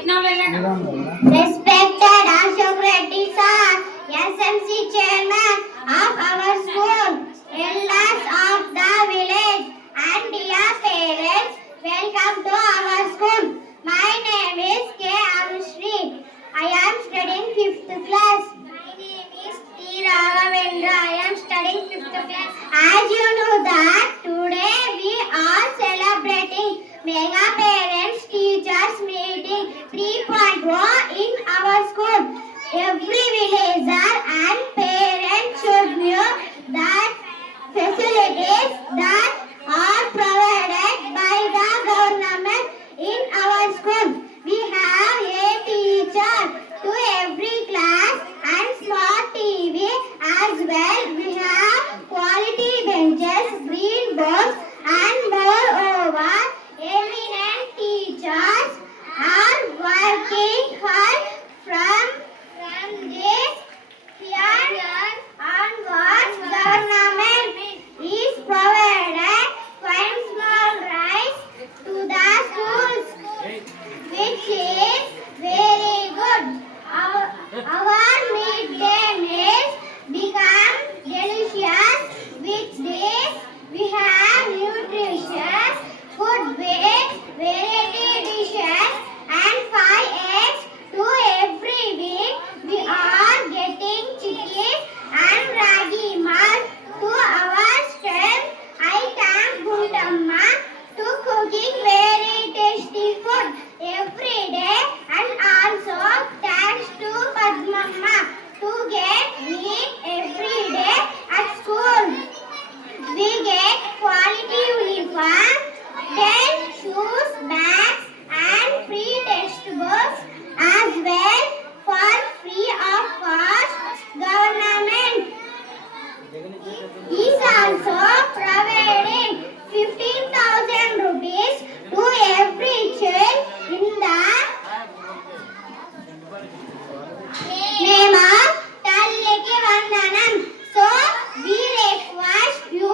Respected Ashok Reddy sir, SMC chairman of our school, elders of the village, and dear parents, welcome to our school. My name is K. Anushri. I am studying 5th class. My name is T. Raghavendra. I am studying 5th class. As you know that today we are celebrating Mega Parents Teachers Meeting 3.0 in our school. Every villager and parent should know that facilities that are provided by the government in our school.